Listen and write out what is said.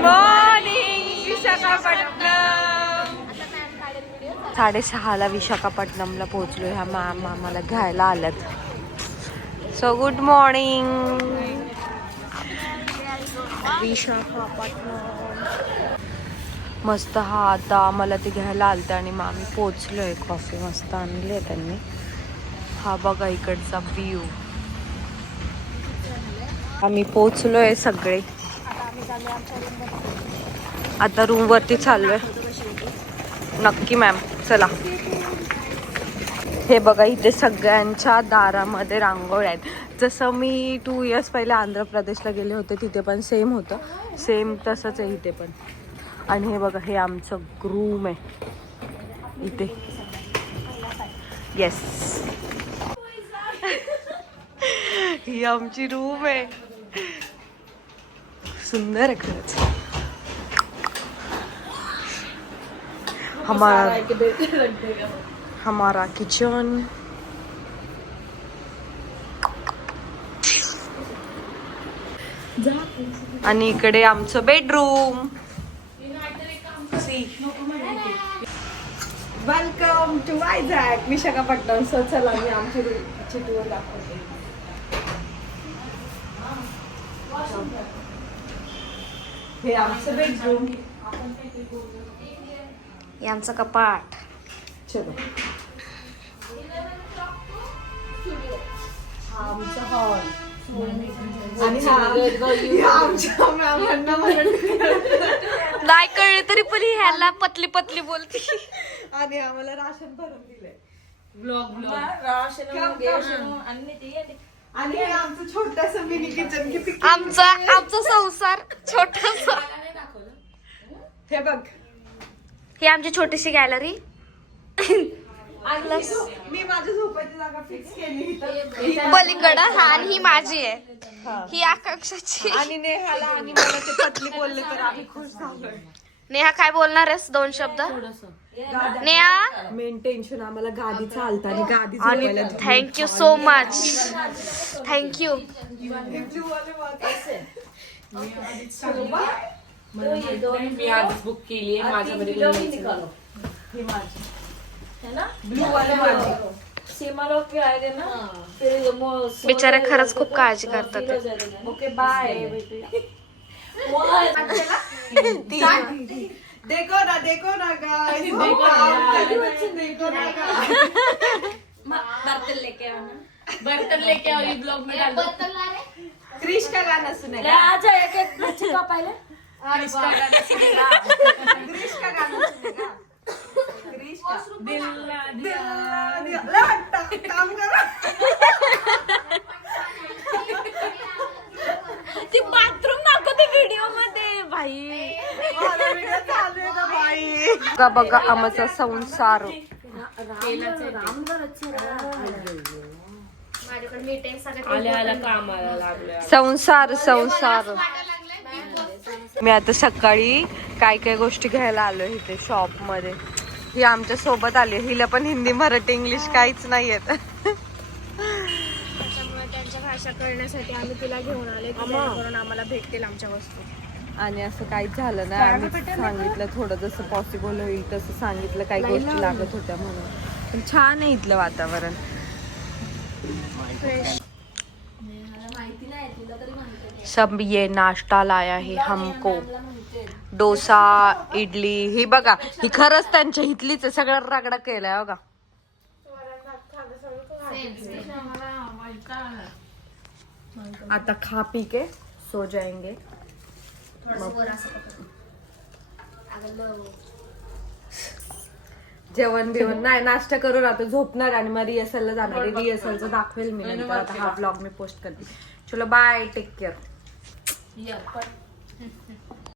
Morning Visakhapatnam. 6:30 विशाखापट्टणमला पोहोचलो. ह्या ma'am आम्हाला घ्यायला आल्यात. So good morning Visakhapatnam. मस्त. हा आता आम्हाला ते घ्यायला आलते आणि मग आम्ही पोचलोय. कॉफी मस्त आणली आहे त्यांनी. हा बघा इकडचा व्ह्यू. आम्ही पोचलोय सगळे. आता रूम वरती चाललोय. नक्की मॅम चला. हे बघा इथे सगळ्यांच्या दारामध्ये रांगोळ्या आहेत. जसं मी 2 इयर्स पहिले आंध्र प्रदेशला गेले होते तिथे पण सेम होतं. सेम तसंच आहे इथे पण. आणि हे बघा हे आमचं रूम आहे इथे. येस ही आमची रूम आहे. सुंदर आहे खरंच. हमारा किचन. आणि इकडे आमचं bedroom. Welcome to Vizag Visakhapatnam. So चला मी आमची टूर दाखवते. हे आमचं बेडरूम. हे आमचं कपाट. चलो. हा आमचा हॉल. आणि आमच्या मॅमांना नाही कळले तरी पण ह्याला पतली पतली बोलते. आणि आम्हाला राशन भरून दिलंय. आणि हे आमचं छोटस मिनी किचन. किती आमचा संसार छोटासा. हे बघ ही आमची छोटीशी गॅलरी. मी माझ्या झोपायची जागा फिक्स केली. पलीकडं. हा आणि ही माझी आहे. ही आकांक्षाची. आणि नेहाला आणि मला ते पतली बोलले तर आम्ही खुश झालोय. नेहा काय बोलणार आहेस 2 शब्द? नेहा मेन टेन्शन आम्हाला गादी चालतं आणि गादी आणि थँक्यू सो मच. थँक्यू. मी आज बुक केली आहे माझ्याकडे. बिचारे खरंच खूप काळजी करतात. Okay bye. देखो ना गाइस. देखो ना बर्तन लेके आओ. ये ब्लॉग में डाल दो. क्रिश का गाना सुनेगा. आजा एक बच्चे का पहले क्रिश का गाना सुनेगा. क्रिश का गाना सुनेगा. क्रिश का दिल काम करा. ती बाथरूम दाखवते व्हिडिओ मध्ये भाई. बघा बघा आमचा संसार. संसार संसार. मी आता सकाळी काय काय गोष्टी घ्यायला आलो इथे शॉप मध्ये. ही आमच्या सोबत आली. हिला पण हिंदी मराठी इंग्लिश काहीच नाही येत. त्याच्यामुळे त्यांच्या भाषा कळण्यासाठी आम्ही तिला घेऊन आले जेणेकरून आम्हाला भेटतील आमच्या वस्तू. आणि असं काहीच झालं नाही. आम्ही सांगितलं थोडं जसं पॉसिबल होईल तसं सांगितलं. काही गोष्टी लागत होत्या म्हणून. पण छान आहे इथलं वातावरण. सब ये नाश्ता लाया है हमको. डोसा इडली. ही बघा ही खरंच त्यांच्या इथलीच आहे. सगळं रगडा केलाय बघा. आता खा पी के सो जाएंगे. जेवण बिवण नाही. नाश्ता करून आता झोपणार आणि मग रिहर्सलला जाणार. रिहर्सलचं दाखवेल मी नंतर. आता हा ब्लॉग मी पोस्ट करते. चलो बाय. Take care.